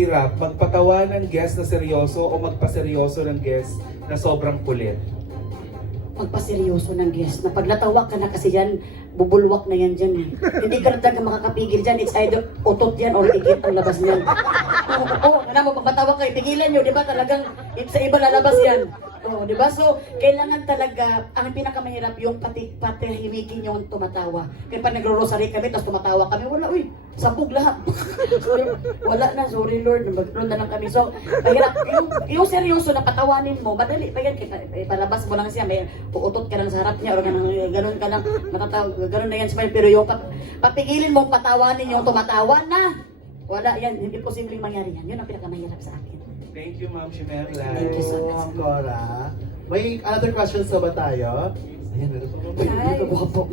mahirap? Magpatawa ng guest na seryoso o magpaseryoso ng guest na sobrang kulit? Magpaseryoso ng guest na pag natawa ka na kasi yan, bubulwak na yan dyan eh. Hindi ka na talaga makakapigil dyan. It's either utot yan or igit ang labas niyan. Oo, na mo magpatawa ka, pigilan nyo, di ba? Talagang sa iba lalabas yan. Oo, di ba? So, kailangan talaga, ang pinakamahirap yung patahimikin yung tumatawa. Kaya pag nagro-rosary kami, tapos tumatawa kami, wala, uy, sabog lahat. Wala na, sorry Lord, magkaroon na lang kami. So, mahirap, yung seryoso na patawanin mo, madali pa yan, palabas mo lang siya, may uutot ka lang sa harap niya, o ganun ka lang, matatawag, ganun na yan, smile. Pero yung papigilin mong patawanin yung tumatawa na, wala yan, hindi posibleng mangyari yan. Yun ang pinakamahirap sa akin. Thank you, Ma'am Shimerla. Thank you so much. Cora. May other questions na ba tayo? Ayan, meron pa ba? Ay, gwapo.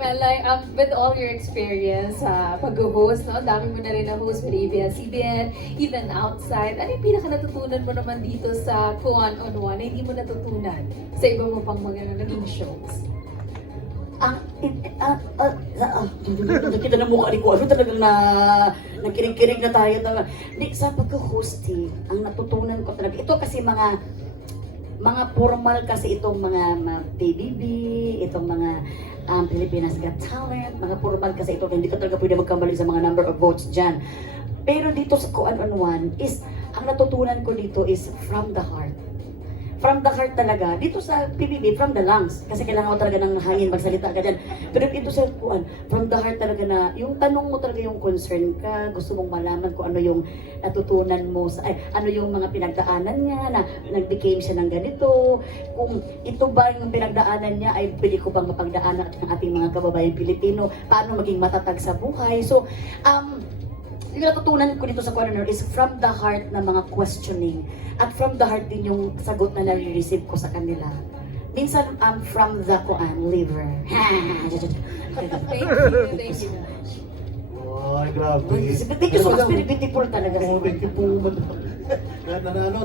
Melay, with all your experience sa pag-host, no? Dami mo na rin na-host with ABS-CBN, even outside. Ano yung pinaka-natutunan mo naman dito sa One-on-One na hindi mo natutunan sa iba mo pang mga naging shows? Nakita na mukha ni ko, ano talagang nakirig-kirig na tayo. Di, sa pagka-hosting, ang natutunan ko talaga, ito kasi mga formal kasi itong mga PBB, itong mga Pilipinas Got Talent, mga formal kasi ito, hindi ka talaga pwede magkamali sa mga number of votes dyan. Pero dito sa One-on-One is, ang natutunan ko dito is from the heart. From the heart talaga. Dito sa PBB, from the lungs. Kasi kailangan mo talaga ng hangin, magsalita ka dyan. Pero dito sa from the heart talaga na, yung tanong mo talaga yung concern ka, gusto mong malaman kung ano yung natutunan mo, ano yung mga pinagdaanan niya, na nag-became siya ng ganito, kung ito ba yung pinagdaanan niya, ay pwede ko bang mapagdaanan ng ating mga kababayan Pilipino, paano maging matatag sa buhay. So, yung natutunan ko dito sa One-on-One is from the heart na mga questioning. At from the heart din yung sagot na nare-receive ko sa kanila. Minsan, from the liver. Thank you. Ay, grabe. Thank you so much, very beautiful talaga. Oh, thank you po.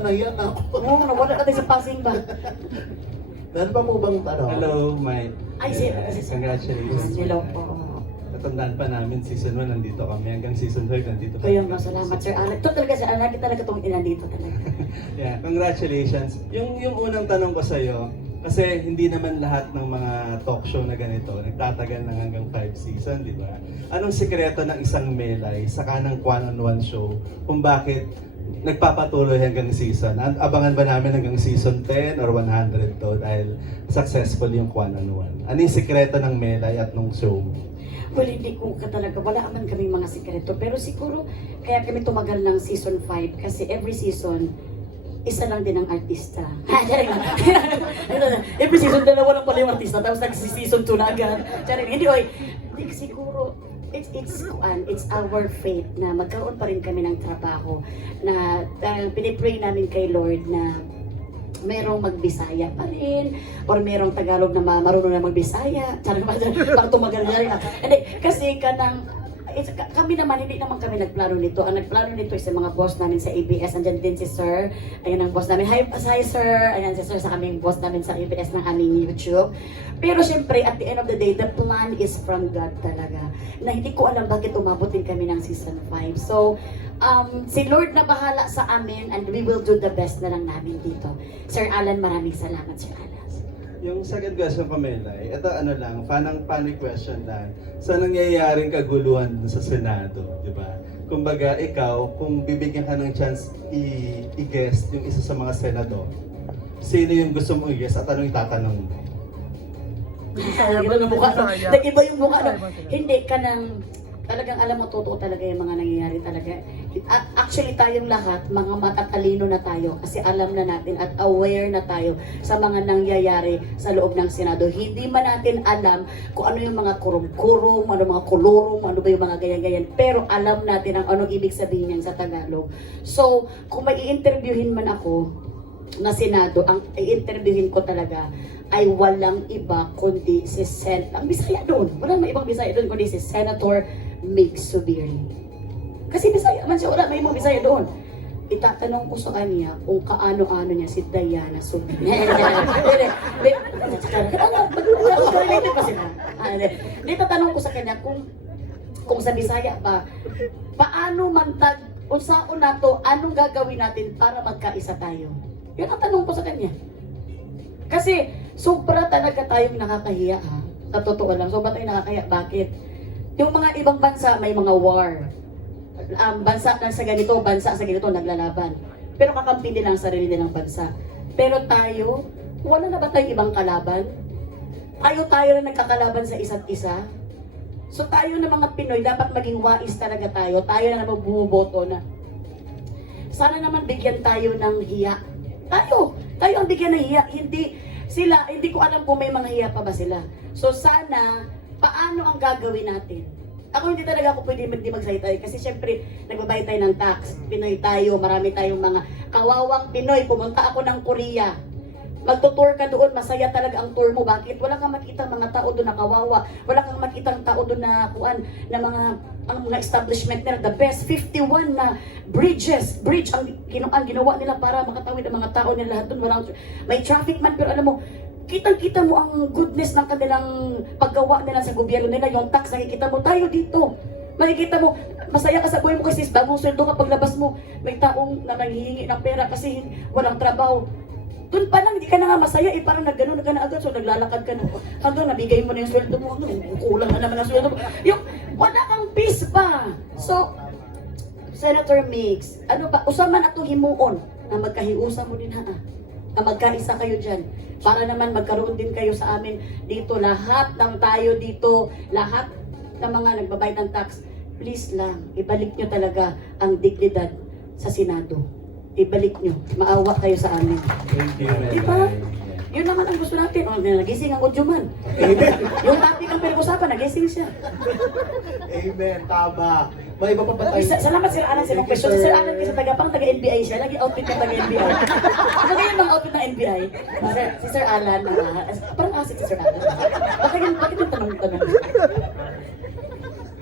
Nahiyan na ako. Oo, nawala ka tayo sa passing ba? Meron pa po bang tanong? Hello, my... Ay, sir. Congratulations. Hello po. Natandaan pa namin, season 1 nandito kami, hanggang season 5 nandito pa. Kaya nga, salamat Sir Alex. Ito talaga Sir Alex, talaga itong nandito talaga. Yeah, congratulations. Yung unang tanong ko sa'yo, kasi hindi naman lahat ng mga talk show na ganito nagtatagal ng hanggang 5 season, di ba? Anong sikreto ng isang Melay sa kanang One-on-One show kung bakit nagpapatuloy hanggang season? Abangan ba namin hanggang season 10 or 100 to dahil successful yung One-on-One? Ano yung sikreto ng Melay at nung show mo? Well, hindi ko talaga, wala man kami mga sikreto. Pero siguro, kaya kami tumagal ng season 5 kasi every season, isa lang din ang artista. Every season, dalawa lang pala yung artista. Tapos nag-season 2 na agad. Hindi, hindi siguro, it's our faith na magkaroon pa rin kami ng trabaho na pinipray namin kay Lord na merong magbisaya pa rin or merong Tagalog na marunong na magbisaya. Pag tumagal na rin. Hindi, kasi kami naman, hindi naman kami nagplano nito. Ang nagplano nito is sa mga boss namin sa ABS. Andyan din si Sir. Ayan ang boss namin. Hi Sir. Ayan si Sir sa kaming boss namin sa ABS ng aming YouTube. Pero syempre, at the end of the day, the plan is from God talaga. Na hindi ko alam bakit umabot din kami ng season 5. So, si Lord na bahala sa amin and we will do the best na lang namin dito. Sir Alan, maraming salamat Sir Alan. Yung second question ko, Melay, ito ano lang, panic question lang. Sa nangyayaring kaguluhan sa Senado, di ba? Kumbaga, ikaw, kung bibigyan ka ng chance i-guest yung isa sa mga senador, sino yung gusto mong i-guest at anong itatanong mo? Iba yung mukha, no? Nag-iba yung mukha, no? Hindi ka nang, talagang alam mo, totoo talaga yung mga nangyayari talaga. Actually, tayong lahat, mga matatalino na tayo kasi alam na natin at aware na tayo sa mga nangyayari sa loob ng Senado. Hindi man natin alam kung ano yung mga kurum-kurum, ano mga kolorum, ano ba yung mga ganyan-ganyan. Pero alam natin ang anong ibig sabihin niyan sa Tagalog. So, kung may i-interviewin man ako na Senado, ang i-interviewin ko talaga ay walang iba kundi si ang Bisaya doon. Walang may ibang Bisaya doon kundi si Senator Mig Zubiri. Kasi Bisaya man siya, wala may ibang Bisaya doon. Itatanong ko sa kanya kung kaano-ano niya si Diana Zubiri. Related pa sila. Itatanong ko sa kanya kung sa Bisaya ba, paano man tag kung saan na to, anong gagawin natin para magkaisa tayo? Yun ang tanong ko sa kanya. Kasi, sobra talaga tayong nakakahiya, ha? Sa totoo lang, sobra tayong nakakahiya. Bakit? Yung mga ibang bansa, may mga war. Bansa na sa ganito, bansa sa ganito, naglalaban. Pero kakampi nila ang sarili nilang bansa. Pero tayo, wala na ba tayong ibang kalaban? Tayo na nagkakalaban sa isa't isa. So tayo na mga Pinoy, dapat maging wais talaga tayo. Tayo na naman bumuboto na. Sana naman bigyan tayo ng hiya. Tayo ang bigyan ng hiya. Hindi ko alam kung may mga hiya pa ba sila. So sana, paano ang gagawin natin? Ako hindi talaga ako pwede hindi magsalita kasi syempre nagbabayad tayo ng tax. Pinoy tayo, marami tayong mga kawawang Pinoy. Pumunta ako ng Korea. Magtutour ka doon, masaya talaga ang tour mo. Bakit? Wala kang makita mga tao doon na kawawa. Wala kang makita tao doon na na mga establishment nila. The best 51 na bridge ang ginawa nila para makatawid ang mga tao nila lahat doon. May traffic man, pero alam mo, kitang-kita mo ang goodness ng kanilang paggawa nila sa gobyerno nila. Yung tax, nakikita mo tayo dito. Makikita mo, masaya ka sa buhay mo kasi bagong sweldo ka paglabas mo. May taong na nanghihingi ng pera kasi walang trabaho. Doon pa lang, hindi ka na nga masaya, parang nagano ka na agad, so naglalakad ka na, hanggang nabigay mo na yung sweldo mo, kulang na naman ang sweldo mo. Yung, wala kang peace pa. So, Senator Mix, ano ba, usaman atong himuon, na magkahiusa mo din na magkaisa kayo dyan, para naman magkaroon din kayo sa amin dito, lahat ng tayo dito, lahat ng mga nagbabayad ng tax, please lang, ibalik nyo talaga ang dignidad sa Senado. Ibalik nyo. Maawa kayo sa amin. Thank you, Melay. Diba? Yun naman ang gusto natin. O, nagising ang Udjuman. Yung topic ang pinag-usapan, nagising siya. Amen, tama. May iba pa ba tayo? Salamat Sir Alan sa mga question. Sir Alan kasi taga-NBI siya. Lagi outfit ng taga-NBI. Ano yung mga outfit ng NBI? Si Sir Alan, parang asik si Sir Alan. Bakit yung tanong-tanong?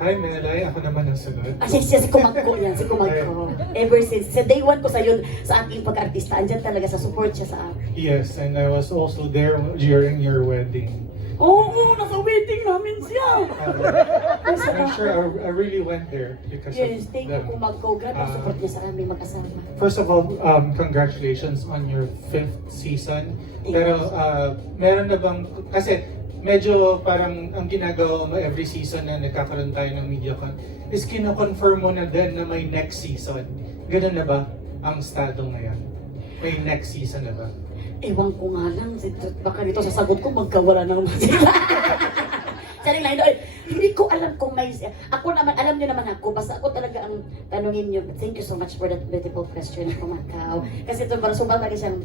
Hi Melay, ako naman ang sunod. Si Kumagko yan, si Kumagko. Ever since, sa day one ko sa yun, sa ating pag-artista, andyan talaga sa support siya sa akin. Yes, and I was also there during your wedding. Oo, nasa wedding namin siya. I'm sure I really went there because Yes, of thank you them. Kumagko. Grabe ang support niya sa amin mag-asama. First of all, congratulations on your 5th season. Pero meron na bang, kasi medyo parang ang ginagawa mo every season na nagkakaroon tayo ng MediaCon is kino-confirm mo na din na may next season. Ganun na ba ang estado ngayon? May next season na ba? Ewan ko nga lang, baka dito sa sagot ko magkawala na naman sila. Saring lang, hindi ko alam kung may, ako naman, alam niyo naman ako, basta ako talaga ang tanungin niyo. Thank you so much for that beautiful question, Kumakaw. Kasi ito, parang sobrang lagi siyang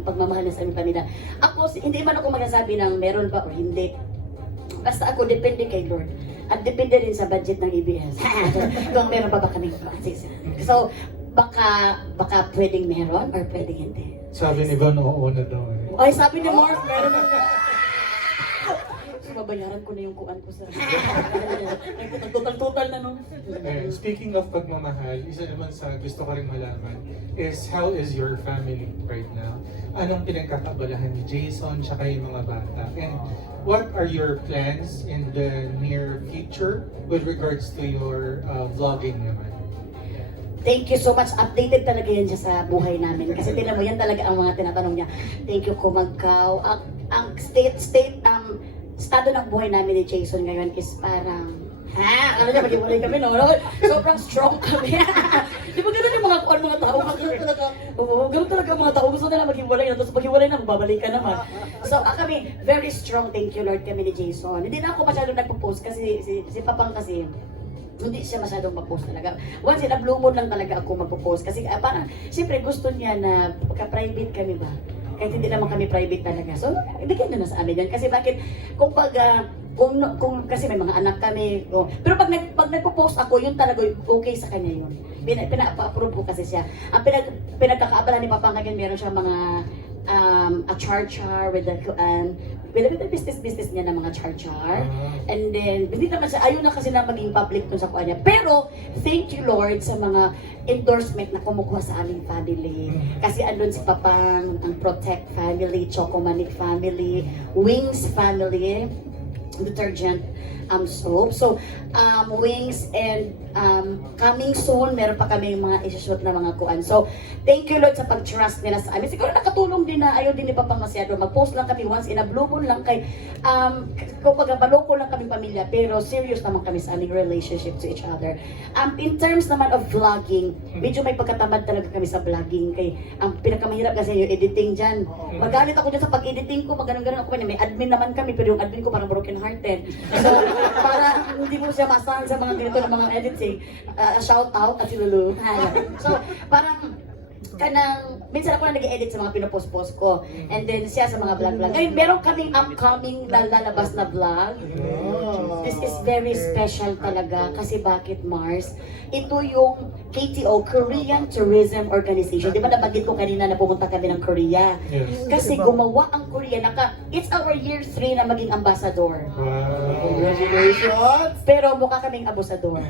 pagmamahal sa aming pamilya. Ako, hindi man ako magsasabi ng meron ba o hindi. Basta ako, depende kay Lord. At depende rin sa budget ng EBS. Kung meron pa ba kami. So, baka pwedeng meron or pwedeng hindi. Sabi ni Van, oo na daw eh. Ay, sabi ni Morse, meron na. Mabayaran ko na yung kuan ko sa... Total na no? Speaking of pagmamahal, isa naman sa gusto ko rin malaman is how is your family right now? Anong pinagkakabalahan ni Jason tsaka yung mga bata? And what are your plans in the near future with regards to your vlogging naman? Thank you so much. Updated talaga yan siya sa buhay namin. Kasi tinan mo, yan talaga ang mga tinatanong niya. Thank you, Kumagkaw. Ang estado ng buhay namin ni Jason ngayon is parang, ano niya, mag-iwalay kami, no? Sobrang strong kami. Di ba ganun yung mga tao? Ganun talaga. Oo, ganun talaga ang mga tao. Gusto nila mag-iwalay na, tapos mag-iwalay na, magbabalik ka naman. So, kami, very strong, thank you Lord, kami ni Jason. Hindi na ako masyadong nagpo-post kasi si Papang kasi, hindi siya masyadong mag-post talaga. Once in a blue moon lang talaga ako mag-post kasi parang, siyempre gusto niya na pagka-private kami ba? Kahit hindi naman kami private talaga. So, ibigyan nyo na sa amin yan. Kasi bakit, kung kasi may mga anak kami. Pero pag nagpo-post ako, yun talaga okay sa kanya yun. Pina-approve ko kasi siya. Ang pinagkakaabala ni Papa ngayon, meron siya mga a char-char with the business niya ng mga char-char. And then, hindi naman siya, ayaw na kasi na maging public dun sa kuha niya. Pero, thank you Lord sa mga endorsement na kumukuha sa aming family. Kasi andun si Papang, ang Protect family, Chocomatic family, Wings family, detergent, soap. So, wings and coming soon, meron pa kami mga isi-shoot na mga kuan. So, thank you Lord sa pag-trust nila sa amin. Siguro nakatulong din na ayaw din ni Papa masyado. Mag-post lang kami once in a blue moon lang kay, kumbaga baloko lang kami pamilya, pero serious naman kami sa aming relationship to each other. In terms naman of vlogging, medyo may pagkatamad talaga kami sa vlogging. Kay, ang pinakamahirap kasi yung editing dyan. Magalit ako dyan sa pag-editing ko, maganon-ganon ako. May admin naman kami, pero yung admin ko parang broken hearted. So, para hindi mo siya masahan sa mga ganito ng mga editing, shout out at si Lulu. So, parang minsan ako na nag-edit sa mga pinopost-post ko. And then siya sa mga vlog-vlog. Ngayon, meron kaming upcoming lalabas na vlog. This is very special talaga. Kasi bakit, Mars? Ito yung KTO, Korean Tourism Organization. Di ba nabanggit ko kanina na pumunta kami ng Korea? Yes. Kasi gumawa ang Korea. It's our year 3 na maging ambassador. Wow. Congratulations! Pero mukha kaming abusador.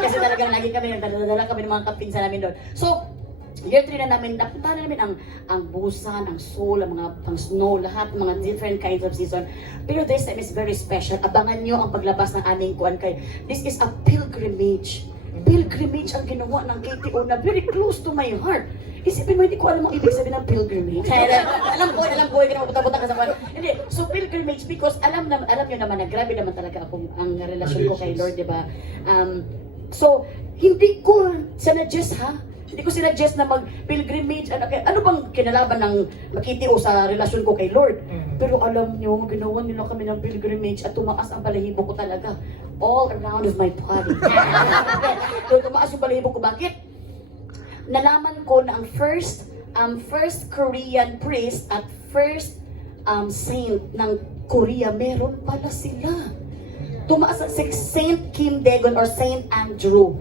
Kasi talagang lagi kami nagdadala kami ng mga kapinsan namin doon. So, year 3 na namin, napunta na namin ang Busan, ang Seoul, ang Snow, lahat, mga different kinds of season. Pero this time is very special. Abangan nyo ang paglabas ng aming kuan kay. This is a pilgrimage. Pilgrimage ang ginawa ng KTO na very close to my heart. Isipin mo, hindi ko alam ang ibig sabihin ng pilgrimage. alam ko, ginawa-buta-buta ka sa kuan. Hindi, so pilgrimage because alam nyo naman na grabe naman talaga ang relasyon ko kay Lord, di ba? So, hindi ko sinadjust Hindi ko sinadjust na mag-pilgrimage. Ano bang kinalaban ng makitio sa relasyon ko kay Lord? Pero alam nyo, ginawa nila kami ng pilgrimage at tumaas ang balahibo ko talaga. All around of my body. So, tumaas yung balahibo ko. Bakit? Nalaman ko na ang first Korean priest at first saint ng Korea, meron pala sila. Tumaas si Saint Kim Daegon or Saint Andrew.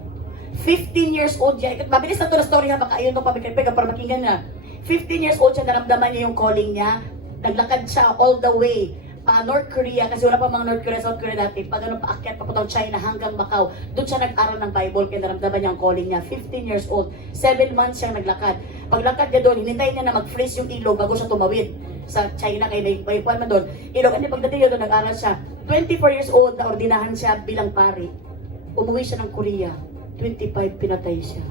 15 years old siya. Mabilis na ito na story ha, baka ayun nung pamikipika para makinggan na. 15 years old siya, naramdaman niya yung calling niya. Naglakad siya all the way pa North Korea, kasi wala pa mga North Korea, South Korea dati. Pa ganun paakyat, papuntang China hanggang Macau. Doon siya nag-aral ng Bible, kaya naramdaman niya ang calling niya. 15 years old. 7 months siyang naglakad. Paglakad niya doon, hinintay niya na mag-freeze yung ilog bago siya tumawid sa China, kaya may puwan man doon. Ilog, hindi pagdating niya doon, nag-aral siya. 24 years old, na ordinahan siya bilang pari. Umuwi siya ng Korea. 25 pinatay siya.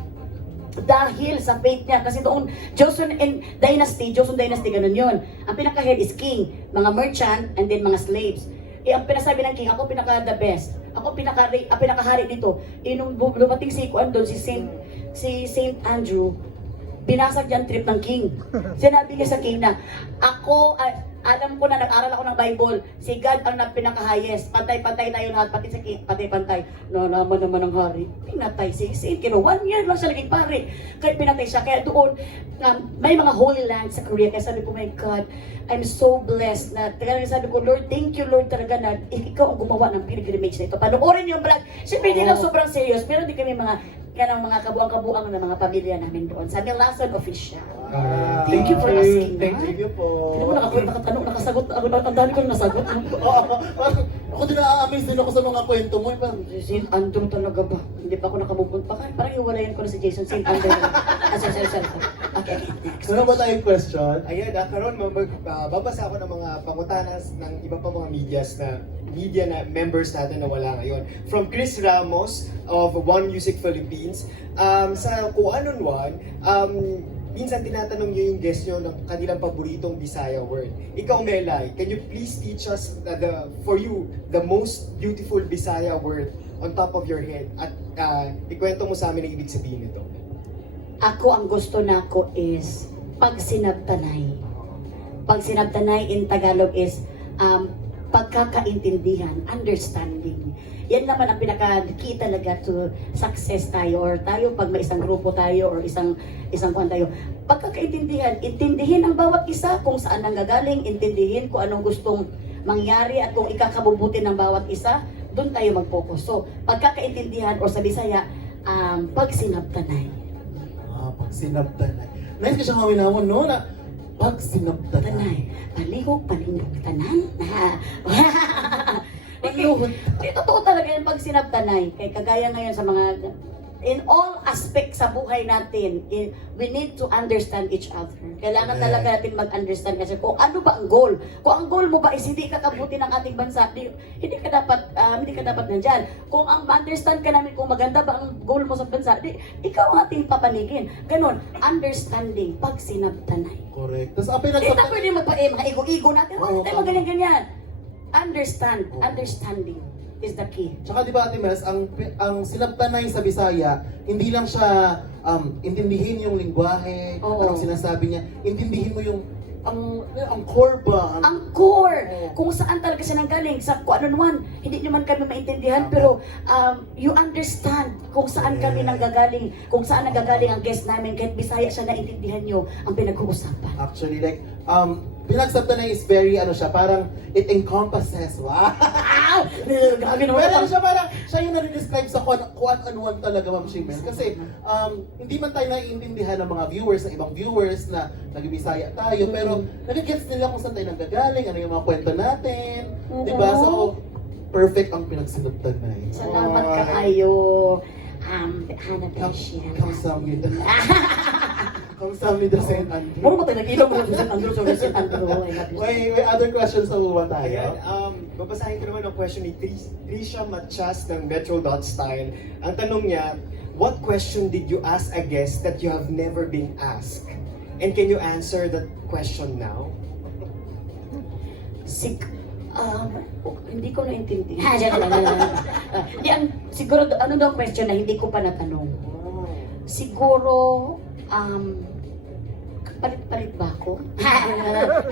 Dahil sa faith niya, kasi doon, Joseon Dynasty, ganun yun. Ang pinaka-head is king, mga merchant, and then mga slaves. Ang pinasabi ng king, ako pinaka-the best. Ako pinaka-hari dito. Nung lumating si Kuan doon, si Saint Andrew, binasag niya ang trip ng king. Sinabi niya sa king na, alam ko na nag-aral ako ng Bible. Si God ang pinaka-highest. Pantay-pantay tayo lahat, pati sa king, pantay-pantay. No, naman ang hari. Pinatay si Saint. 1 year lang siya naging pare. Kaya pinatay siya. Kaya doon, may mga holy land sa Korea. Kaya sabi ko, my God, I'm so blessed na talagang sabi ko, Lord, thank you Lord talaga na ikaw ang gumawa ng pilgrimage na ito. Panoorin yung vlog. Siyempre, hindi lang sobrang serious. Pero di kami mga kabuang-kabuang na mga pamilya namin doon. Sa Milason Official. Thank you for asking. Thank you po. Hindi mo nakatanong, nakasagot. Ang dami ko nasagot. Ako din na-amaze din ako sa mga kwento mo. Saint Andrew talaga ba? Hindi pa ako nakabupunta. Parang hiwalayan ko na si Jason. Saint Andrew. Sorry. Okay, next. Meron ba tayong question? Ayan, karon babasa ako ng mga pangutanas ng iba pa mga media na members natin na wala ngayon. From Chris Ramos of One Music Philippines, sa Kuanon One, minsan tinatanong nyo yung guest nyo ng kanilang paboritong Bisaya word. Ikaw, Melay, can you please teach us for you, the most beautiful Bisaya word on top of your head? At ikwento mo sa amin ang ibig sabihin nito. Ako, ang gusto nako is pagsinabtanay. Pagsinabtanay in Tagalog is pagkakaintindihan, understanding. Yan naman ang pinaka-key talaga to success tayo or tayo pag may isang grupo tayo or isang kwan tayo. Pagkakaintindihan, intindihin ang bawat isa kung saan nanggagaling, intindihin kung anong gustong mangyari at kung ikakabubuti ng bawat isa, doon tayo mag-focus. So, pagkakaintindihan or sa Bisaya, pagsinabtanay. Pagsinabtanay. Nice ka siyang hawin-hawon, no? Na pagsinabtanay. Tanay. Palihog, palihog, tanan. Totoo talaga yung pag sinabtanay. Kaya kagaya ngayon sa mga in all aspects sa buhay natin, we need to understand each other. Kailangan talaga natin mag-understand kasi kung ano ba ang goal. Kung ang goal mo ba is hindi kakabuti ng ating bansa, hindi ka dapat nandyan. Kung ang understand ka namin kung maganda ba ang goal mo sa bansa, ikaw ang ating papanigin. Ganon, understanding, pag sinabtanay. Correct. Tapos ang Hindi pinagsabtan... na pwede mga ego-ego natin. Oo, Tayo ganyan-ganyan. Understanding is the key. Tsaka di ba Ate Mels, ang sinabtanay sa Bisaya, hindi lang siya intindihin yung lingwahe, Oo. anong sinasabi niya, intindihin mo yung ang core ba? Ang core, Oo. kung saan talaga siya nanggaling, sa kung ano naman, hindi naman kami maintindihan, pero you understand kung saan kami nanggagaling, kung saan nanggagaling ang guest namin, kahit Bisaya siya naintindihan nyo ang pinag-uusapan. Actually, like, pinagsabtanay is very, parang it encompasses, wow! Grabe naman. Pero siya parang, siya yung nare-describe sa kung ano-anuan talaga, Ma'am Shimel. Kasi, hindi man tayo naiintindihan ng mga viewers, ng ibang viewers na nag-Bisaya tayo, pero nag-gets nila kung saan tayo nanggagaling, ano yung mga kwento natin, di ba? So, perfect ang pinagsinabtanay. Salamat kaayo. Hana Dashian. Kamsamnida. Kamsamnida St. Andrew. Puro mo tayo nag-ilaw mo sa St. Andrew, so St. Andrew. I love you. May other questions sa uwa tayo? Ayan, babasahin ko naman ang question ni Trisha Machas ng Metro.style. Ang tanong niya, what question did you ask a guest that you have never been asked? And can you answer that question now? Hindi ko naintindihan. Siguro, ano daw ang question na hindi ko pa natanong? Siguro, palit-palit ba ako?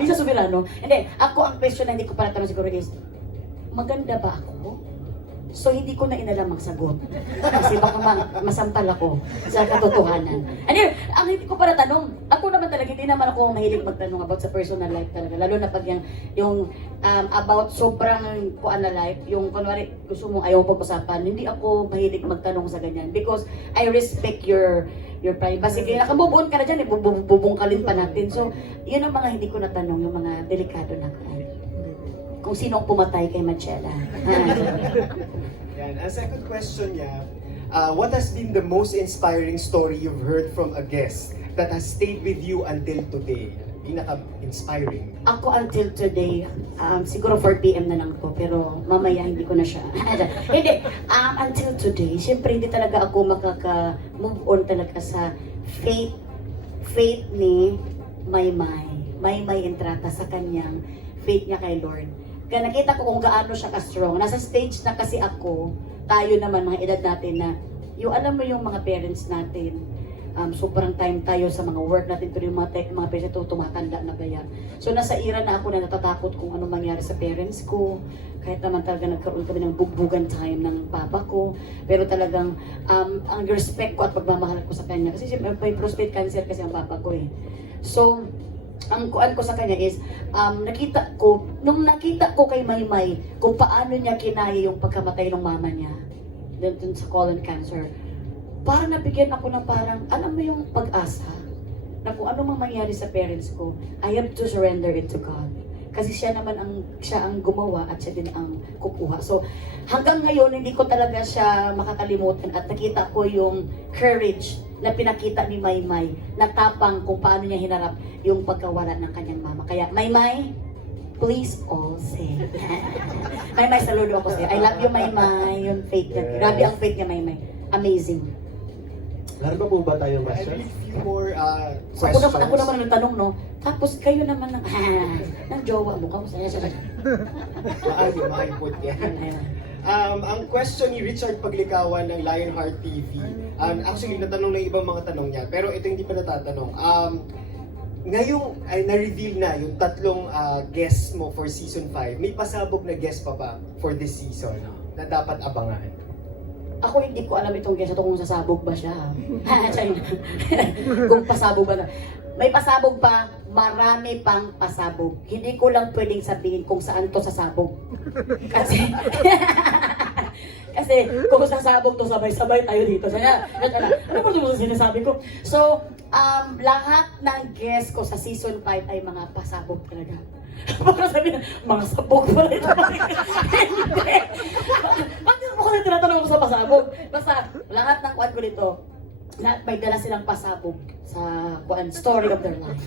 Lisa Soberano? Hindi, ako ang question na hindi ko pa natanong siguro is, maganda ba ako? So hindi ko na inalam ang sagot. Kasi baka masampal ako sa katotohanan. Ano yun, ang hindi ko pa natanong, ako naman talaga, hindi naman ako mahilig magtanong about sa personal life talaga. Lalo na pag yung about sobrang kuan na life, yung kunwari gusto mong ayaw pag-usapan, hindi ako mahilig magtanong sa ganyan. Because I respect your privacy. Kaya nakabubuon ka na dyan, bubungkalin pa natin. So, yun ang mga hindi ko natanong, yung mga delikado na kain. Kung sino ang pumatay kay Marcella. Yan. Ang second question niya, what has been the most inspiring story you've heard from a guest that has stayed with you until today? Pinaka-inspiring. Ako until today, siguro 4 PM na lang to, pero mamaya hindi ko na siya. Hindi, until today, syempre hindi talaga ako makaka-move on talaga sa faith ni Maymay Entrata sa kanyang faith niya kay Lord. Kaya nakita ko kung gaano siya ka-strong. Nasa stage na kasi tayo naman, mga edad natin na, alam mo yung mga parents natin, sobrang time tayo sa mga work natin, pero yung mga parents ito, tumatanda na ba yan? So nasa era na ako na natatakot kung ano mangyari sa parents ko, kahit naman talaga nagkaroon kami ng bugbugan time ng papa ko, pero talagang ang respect ko at pagmamahal ko sa kanya, kasi may prostate cancer kasi ang papa ko eh. So, ang kuan ko sa kanya is, nung nakita ko kay Maymay kung paano niya kinaya yung pagkamatay ng mama niya dun sa colon cancer, parang nabigyan ako ng parang, alam mo yung pag-asa na kung ano mang mangyari sa parents ko, I have to surrender it to God. Kasi siya ang gumawa at siya din ang kukuha. So, hanggang ngayon, hindi ko talaga siya makakalimutan at nakita ko yung courage na pinakita ni Maymay na tapang kung paano niya hinarap yung pagkawala ng kanyang mama. Kaya, Maymay, please all say. Maymay, saludo ako sa'yo. I love you, Maymay. Yung faith niya. Grabe ang faith niya, Maymay. Amazing. Meron pa po ba tayong I questions? read few more So, questions. ako naman ang tanong, no? Tapos kayo naman ng jowa mo. Kamusta niya siya? Maayot yan. Ang question ni Richard Paglikawan ng Lionheart TV, actually natanong na yung ibang mga tanong niya, pero ito hindi pa natatanong. Ngayong ay na-reveal na yung tatlong guests mo for season 5, may pasabog na guest pa ba for this season na dapat abangan? Ako hindi ko alam itong guest kung sasabog ba siya. China. Kung pasabog ba na. May pasabog pa, marami pang pasabog. Hindi ko lang pwedeng sabihin kung saan to sasabog. Kasi kung sasabog to, sabay-sabay tayo dito. Ano ba ito sinasabi ko? So, lahat ng guest ko sa season 5 ay mga pasabog talaga. Baka sabihin, mga sabog pala ito. Hindi. Bakit mo ko kasi tinatanong ko sa pasabog. Basta, lahat ng kuan ko dito, lahat may dala silang pasabog sa kuan, story of their life.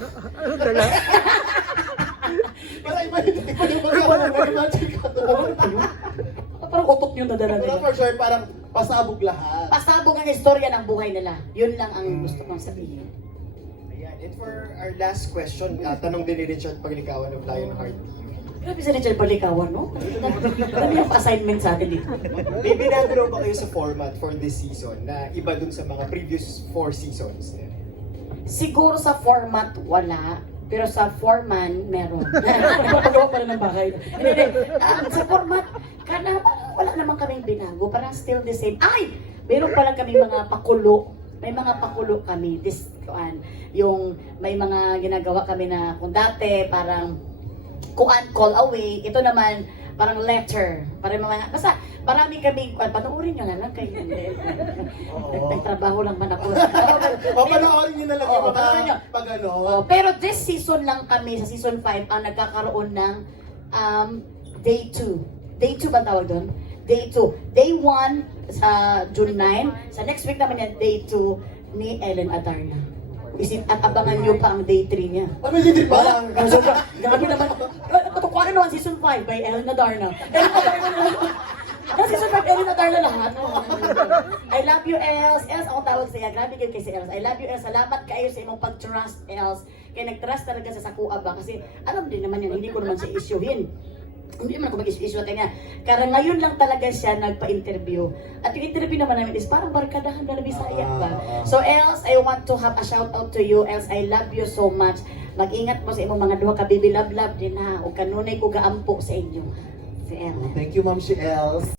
Para imagine ko to. Parang utok yung dadala Pero nila. for sure, parang pasabog lahat. Pasabog ang istorya ng buhay nila. Yun lang ang gusto kong sabihin. Ayan. And for our last question, tanong din ni Richard Paglikawan of Lionheart TV. Grabe si Richard Palikawan, no? Ano yung assignment sa atin dito? May binagro ba kayo sa format for this season na iba dun sa mga previous 4 seasons? Siguro sa format, wala. Pero sa foreman, meron. Napapagawa pa rin ng bahay. Hindi. Sa format, wala naman kaming binago. Parang still the same. Ay! Meron pala kaming mga pakulo. May mga pakulo kami. Yung may mga ginagawa kami na kung dati parang call away. Ito naman, parang letter. Parang mga, basta marami kami, panoorin nyo na lang kayo. Nagtrabaho lang man ako. O, panoorin nyo na lang yung Oo, panoorin nyo. mga pag ano. Pero this season lang kami, sa season 5, ang nagkakaroon ng day 2. Day 2 ba tawag doon? Day 2. Day 1 sa June 9. Sa next week naman yan, day 2 ni Ellen Adarna. At abangan nyo pa ang day 3 niya. Ano hindi ba? Grabe naman. Katukuhan naman season 5 by Ellen Adarna. Season 5, Ellen Adarna lahat. I love you, Els. Els, ako tawag sa iya. Grabe kayo kay si Els. I love you, Els. Salamat kayo sa imong pag-trust, Els. Kaya nag-trust talaga sa Sakua ba? Kasi alam din naman yan, hindi ko naman siya issuehin. Hindi naman ako mag-issue kanya. Kaya ngayon lang talaga siya nagpa-interview. At yung interview naman namin is parang barkadahan na Bisaya ba? So Els, I want to have a shout out to you. Els, I love you so much. Mag-ingat mo sa imong mga duha ka baby love din ha. O kanunay ko gaampo sa inyo. Si Els. Thank you, Ma'am si Els.